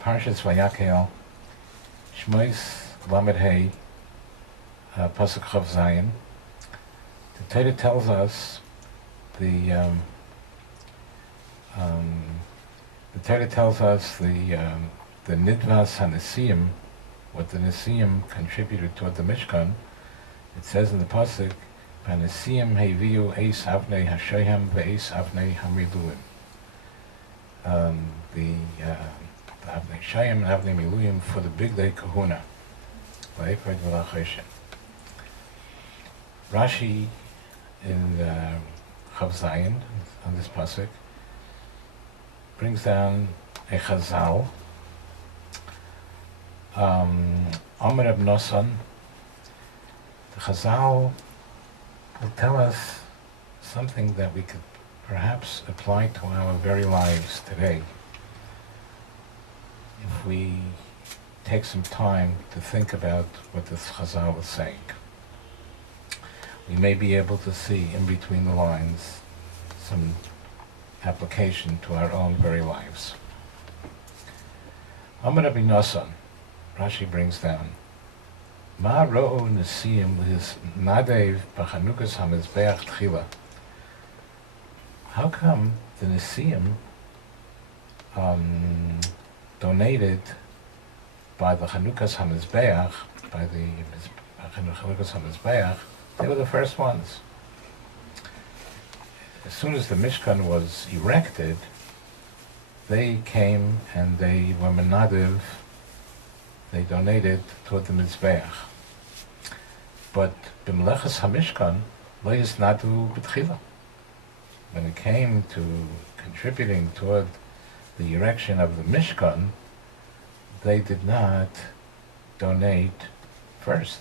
Parshas Vayakhel, Shmois Lamed Hey, Pasuk Chav Zayin. The Torah tells us the Nidvas HaNesiyim, what the Nesiyim contributed toward the Mishkan. It says in the Pasuk, "HaNesiyim Heviu Eis Avnei Hashoyam ve'Eis Avnei Hamiluim." The Avnei Shayim and Avnei Miluyim for the big day Kahuna. Rashi in Chav Zayin on this pasuk brings down a Chazal. Omer Reb Nosson, the Chazal will tell us something that we could perhaps apply to our very lives today if we take some time to think about what this Chazal is saying. We may be able to see in between the lines some application to our own very lives. Amar Rabbi Nosson, Rashi brings down, Ma ro'u nesiyim l'his nadev b'chanukas hamizbeach tchila. How come the nesiyim donated by the Chanukas HaMizbeach, by the Chanukas HaMizbeach, they were the first ones. As soon as the Mishkan was erected, they came and they were menadiv, they donated toward the Mizbeach. But b'melechas HaMishkan, lo yisnadu b'tchila. When it came to contributing toward the erection of the Mishkan, they did not donate first.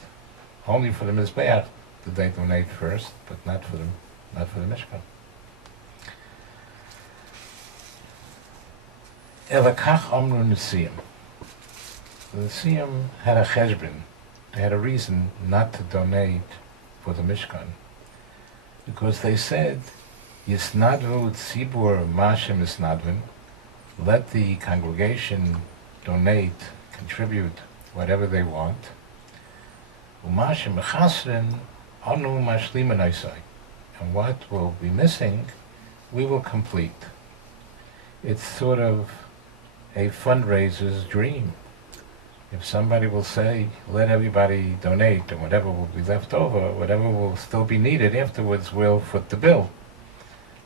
Only for the Mizbeach did they donate first, but not for the Mishkan. Elakach amru nesiyim. The nesiyim had a cheshbon. They had a reason not to donate for the Mishkan, because they said, Yisnadvu tzibur mashem yisnadvin. Let the congregation donate, contribute whatever they want. Umashem mechasrin anu mashlimen oisai. And what will be missing, we will complete. It's sort of a fundraiser's dream. If somebody will say, let everybody donate, and whatever will be left over, whatever will still be needed afterwards, we'll foot the bill.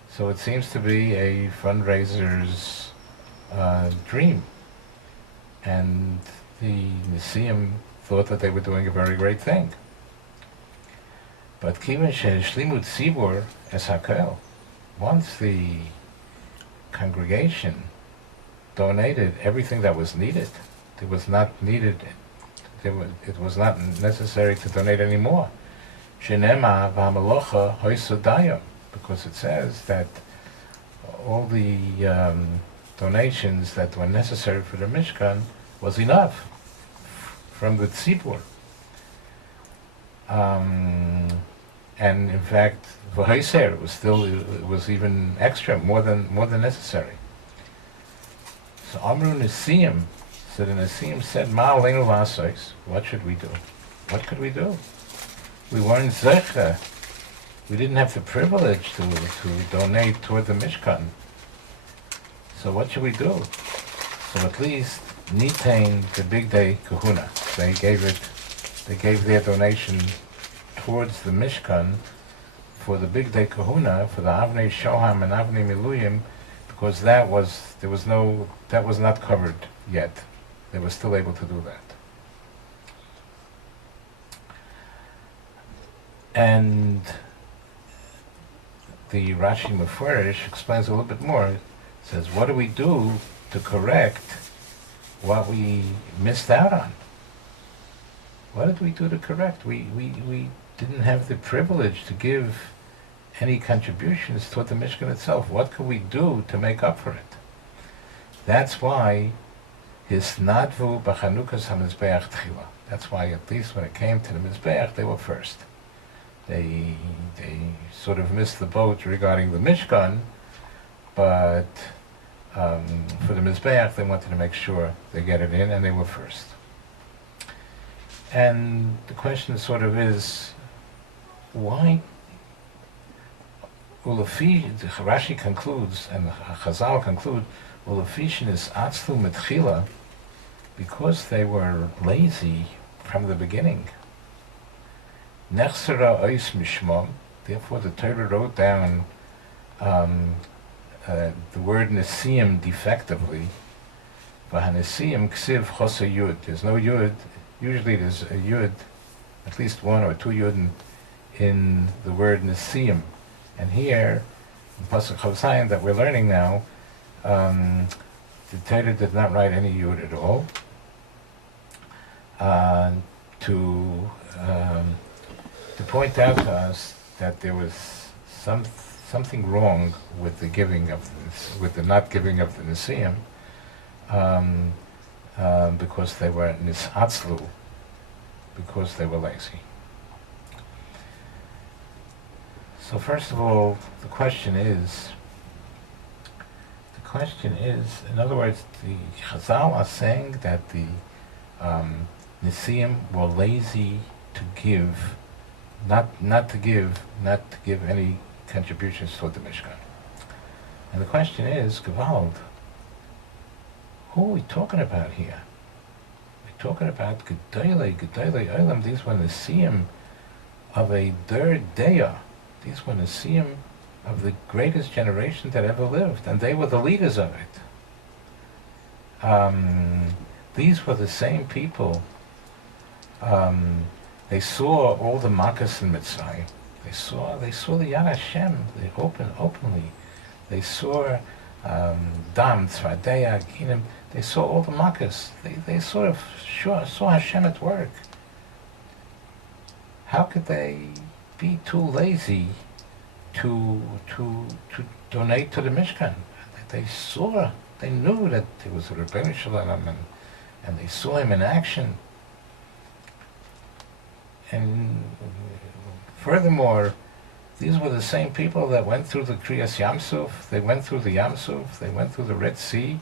So it seems to be a fundraiser's dream. And the Nesiyim thought that they were doing a very great thing. But Kiven Sheshlimut Tzibur es Hakel, once the congregation donated everything that was needed, it was not necessary to donate anymore. Shenema v'hamalocha hoisodayim, because it says that all the donations that were necessary for the Mishkan was enough from the tzibur. And in fact, v'hoiser, it was even extra, more than necessary. So Amru Nesiyim, so the Nesiyim said, Ma aleinu la'asos, what should we do? What could we do? We weren't zecher. We didn't have the privilege to donate toward the Mishkan. So what should we do? So at least nitain the big day kahuna. They gave their donation towards the Mishkan for the big day kahuna, for the Avnei Shoham and Avnei Miluyim, because that was not covered yet. They were still able to do that. And the Rashi Mefurish explains a little bit more. It says, what do we do to correct what we missed out on? What did we do to correct? We didn't have the privilege to give any contributions toward the Mishkan itself. What could we do to make up for it? That's why Hisnadvu b'chanukas hamizbeach tchila. That's why, at least when it came to the Mizbeach, they were first. They sort of missed the boat regarding the Mishkan, but for the Mizbeach, they wanted to make sure they get it in, and they were first. And the question sort of is, why? Rashi concludes, and Chazal conclude, Ulafishin is atzlu mitchila, because they were lazy from the beginning. Nechsera ois mishmom, therefore the Torah wrote down the word Nesiim defectively. V'hanesiim ksiv chosa yud. There's no yud. Usually there's a yud, at least one or two yud in the word Nesiim. And here, in Pasuk Chosayin that we're learning now, the Torah did not write any yud at all. To point out to us that there was something wrong with the giving of with the not giving of the Nesiim, because they were nisatzlu, because they were lazy. So first of all, the question is, in other words, the Chazal are saying that the Nesiim were lazy to give, not to give any contributions toward the Mishkan. And the question is, Gewalt, who are we talking about here? We're talking about Gedolei Olam. These were Nesiim of a third Deya. These were Nesiim of the greatest generation that ever lived, and they were the leaders of it. These were the same people. They saw all the Makkos in Mitzrayim. They saw the Yad Hashem. They openly. They saw Dam, Tzvadeya, Ginim. They saw all the Makkos. They sort of saw Hashem at work. How could they be too lazy to donate to the Mishkan? They knew that there was a Rebbeinu Shalom, and they saw him in action. And furthermore, these were the same people that went through the Kriyas Yamsuf, they went through the Yamsuf, they went through the Red Sea,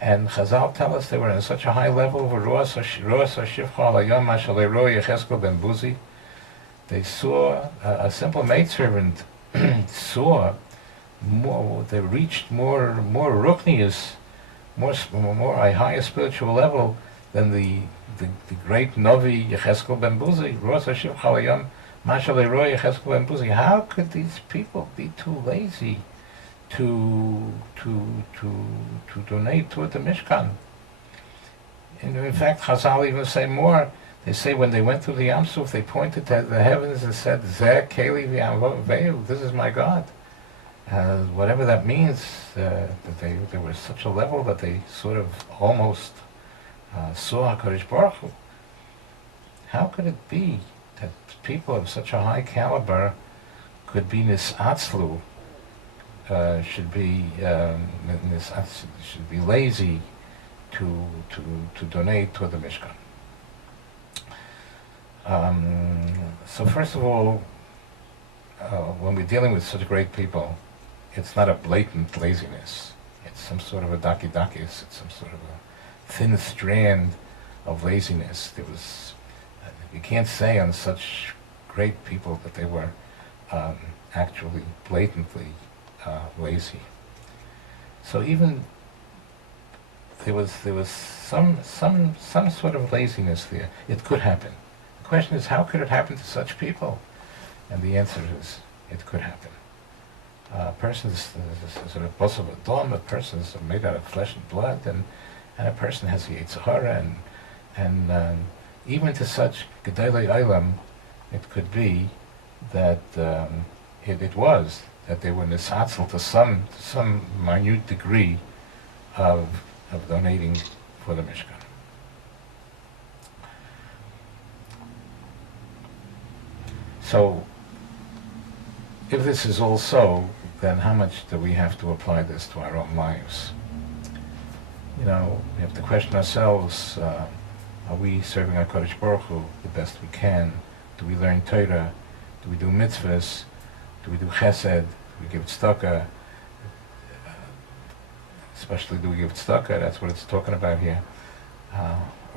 and Chazal tell us they were in such a high level of Ruas HaShivcha Alayom Mashalei Roy Yecheskel Ben Buzi. They saw a simple maidservant saw more. They reached more ruknius, more a higher spiritual level than the great Novi Yecheskel Ben Buzi. Ruas HaShivcha Alayom Mashalei Roy Yecheskel Ben Buzi. How could these people be too lazy to donate toward the Mishkan? And in fact, Chazal even say more. They say when they went through the Yam Suf, they pointed to the heavens and said, Zeh Keli V'Yam, this is my God. Whatever that means, that they were such a level that they sort of almost saw HaKadosh Baruch Hu. How could it be that people of such a high caliber could be nisatzlu, should be lazy to donate to the Mishkan? So first of all, when we're dealing with such great people, it's not a blatant laziness. It's some sort of a dakis. It's some sort of a thin strand of laziness. There was, you can't say on such great people that they were actually blatantly lazy. So even there was some sort of laziness there. It could happen. The question is, how could it happen to such people? And the answer is, it could happen. A person is sort of boss of a dom, a person is made out of flesh and blood, and a person has the Yetzer Hara, and even to such Gedolei Olam, it could be that it was that they were nisatzel to some minute degree of donating for the Mishkan. So, if this is all so, then how much do we have to apply this to our own lives? You know, we have to question ourselves, are we serving our Kodesh Baruch Hu the best we can? Do we learn Torah? Do we do mitzvahs? Do we do chesed? Do we give tzedakah? especially do we give tzedakah? That's what it's talking about here.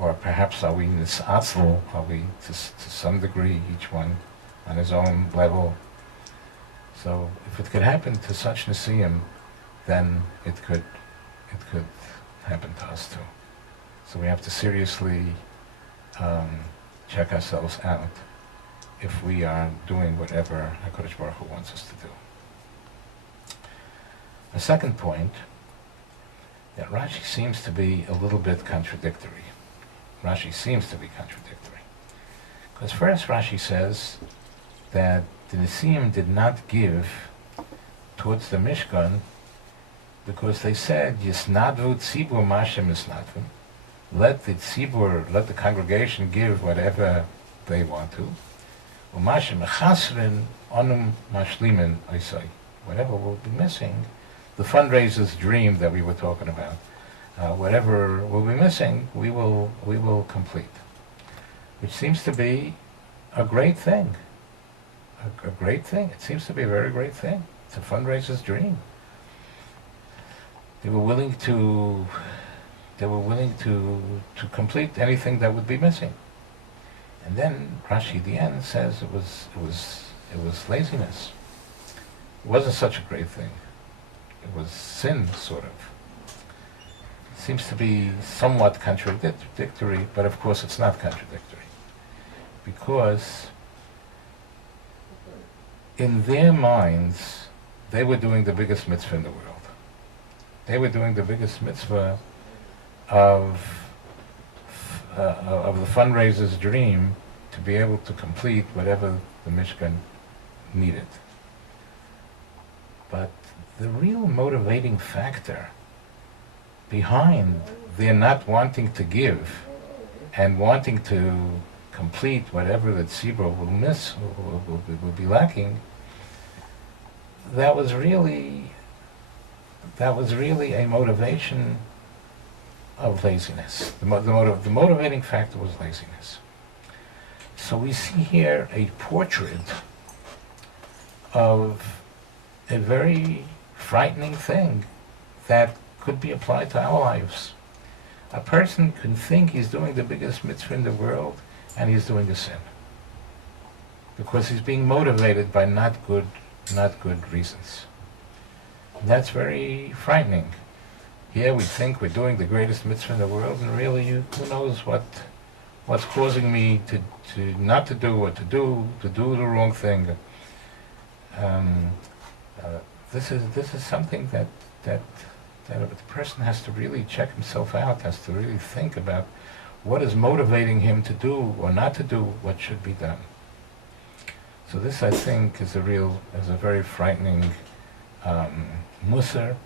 Or perhaps are we nisatzel? Are we to some degree, each one on his own level? So if it could happen to such Nisim, then it could happen to us too. So we have to seriously check ourselves out if we are doing whatever HaKadosh Baruch Hu wants us to do. A second point, that Rashi seems to be a little bit contradictory. Rashi seems to be contradictory. Because first Rashi says that the Nisim did not give towards the Mishkan because they said, Yisnadvu tzibur mashem yisnadvu. Let the tzibur, let the congregation give whatever they want to. Umashem echasrin onum mashlimin oisai. Whatever will be missing, the fundraiser's dream that we were talking about, whatever will be missing, we will complete. Which seems to be a great thing. A great thing. It seems to be a very great thing. It's a fundraiser's dream. They were willing to complete anything that would be missing. And then Rashi at the end says it was laziness. It wasn't such a great thing. It was sin, sort of. It seems to be somewhat contradictory, but of course it's not contradictory. Because in their minds, they were doing the biggest mitzvah in the world. They were doing the biggest mitzvah of the fundraiser's dream to be able to complete whatever the Mishkan needed. But the real motivating factor behind their not wanting to give and wanting to complete whatever the tzibur will miss, will be lacking, that was really a motivation of laziness. The motivating factor was laziness. So we see here a portrait of a very frightening thing that could be applied to our lives. A person can think he's doing the biggest mitzvah in the world and he's doing a sin. Because he's being motivated by not good reasons. And that's very frightening. Here we think we're doing the greatest mitzvah in the world, and really, who knows what's causing me to not to do, or to do the wrong thing. This is something that the person has to really check himself out, has to really think about what is motivating him to do or not to do what should be done. So this, I think, is a very frightening musar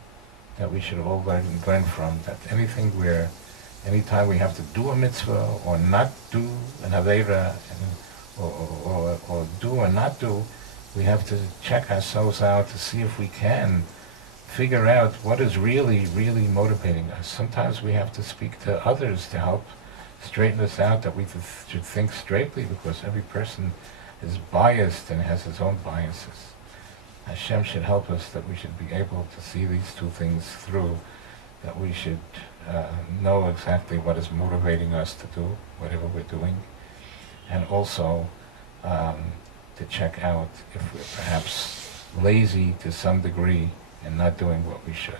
that we should all learn from. That anytime we have to do a mitzvah or not do an aveira, or do or not do, we have to check ourselves out to see if we can figure out what is really motivating us. Sometimes we have to speak to others to help straighten us out, that we should think straightly, because every person is biased and has his own biases. Hashem should help us that we should be able to see these two things through, that we should know exactly what is motivating us to do whatever we're doing, and also to check out if we're perhaps lazy to some degree and not doing what we should.